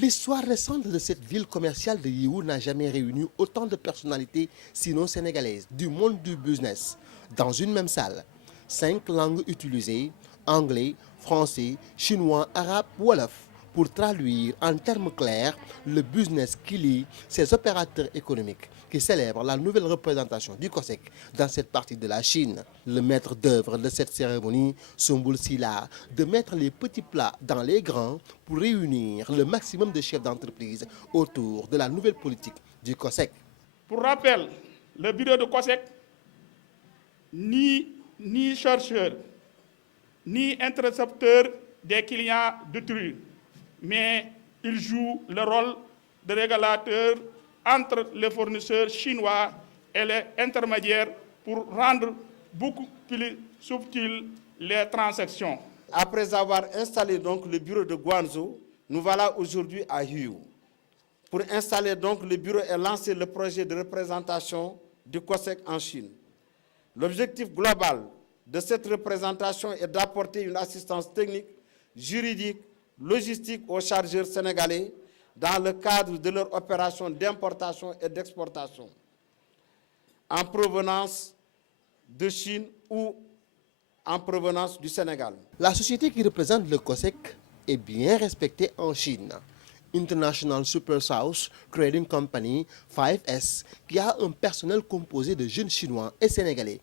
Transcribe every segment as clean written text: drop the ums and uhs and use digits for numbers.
L'histoire récente de cette ville commerciale de Yiwu n'a jamais réuni autant de personnalités sino-sénégalaises du monde du business dans une même salle. 5 langues utilisées, anglais, français, chinois, arabe, wolof, pour traduire en termes clairs le business qui lie ces opérateurs économiques qui célèbrent la nouvelle représentation du COSEC dans cette partie de la Chine. Le maître d'œuvre de cette cérémonie, Soumboul Silla, de mettre les petits plats dans les grands pour réunir le maximum de chefs d'entreprise autour de la nouvelle politique du COSEC. Pour rappel, le bureau de COSEC, ni chercheur, ni intercepteur des clients d'autrui, mais il joue le rôle de régulateur entre les fournisseurs chinois et les intermédiaires pour rendre beaucoup plus subtiles les transactions. Après avoir installé donc le bureau de Guangzhou, nous voilà aujourd'hui à Yiwu. Pour installer donc le bureau et lancer le projet de représentation du COSEC en Chine. L'objectif global de cette représentation est d'apporter une assistance technique, juridique, logistique aux chargeurs sénégalais dans le cadre de leur opération d'importation et d'exportation en provenance de Chine ou en provenance du Sénégal. La société qui représente le COSEC est bien respectée en Chine. International Super South Trading Company 5S, qui a un personnel composé de jeunes Chinois et Sénégalais.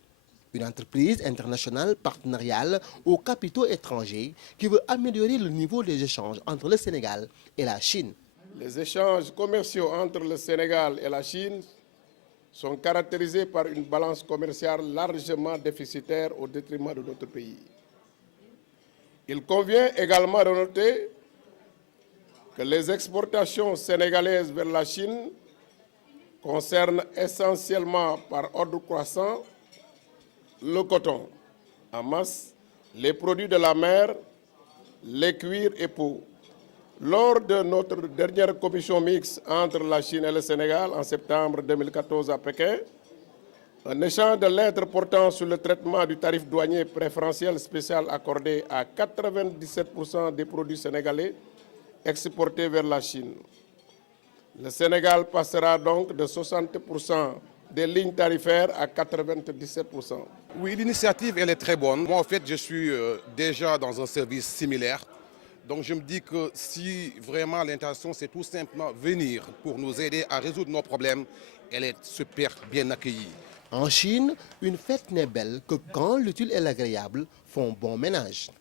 Une entreprise internationale partenariale aux capitaux étrangers qui veut améliorer le niveau des échanges entre le Sénégal et la Chine. Les échanges commerciaux entre le Sénégal et la Chine sont caractérisés par une balance commerciale largement déficitaire au détriment de notre pays. Il convient également de noter que les exportations sénégalaises vers la Chine concernent essentiellement par ordre croissant le coton en masse, les produits de la mer, les cuirs et peaux. Lors de notre dernière commission mixte entre la Chine et le Sénégal en septembre 2014 à Pékin, un échange de lettres portant sur le traitement du tarif douanier préférentiel spécial accordé à 97% des produits sénégalais exportés vers la Chine. Le Sénégal passera donc de 60% des lignes tarifaires à 97%. Oui, l'initiative, elle est très bonne. Moi, en fait, je suis déjà dans un service similaire. Donc, je me dis que si vraiment l'intention, c'est tout simplement venir pour nous aider à résoudre nos problèmes, elle est super bien accueillie. En Chine, une fête n'est belle que quand l'utile et l'agréable font bon ménage.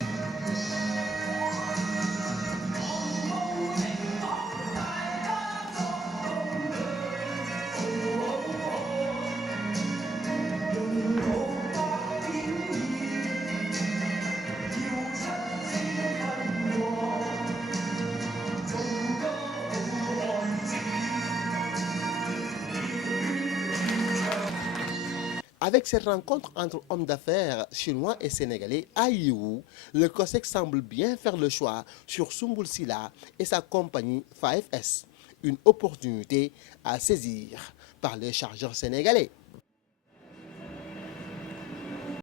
Avec cette rencontre entre hommes d'affaires chinois et sénégalais à Yiwu, le COSEC semble bien faire le choix sur Soumboul Silla et sa compagnie 5S, une opportunité à saisir par les chargeurs sénégalais.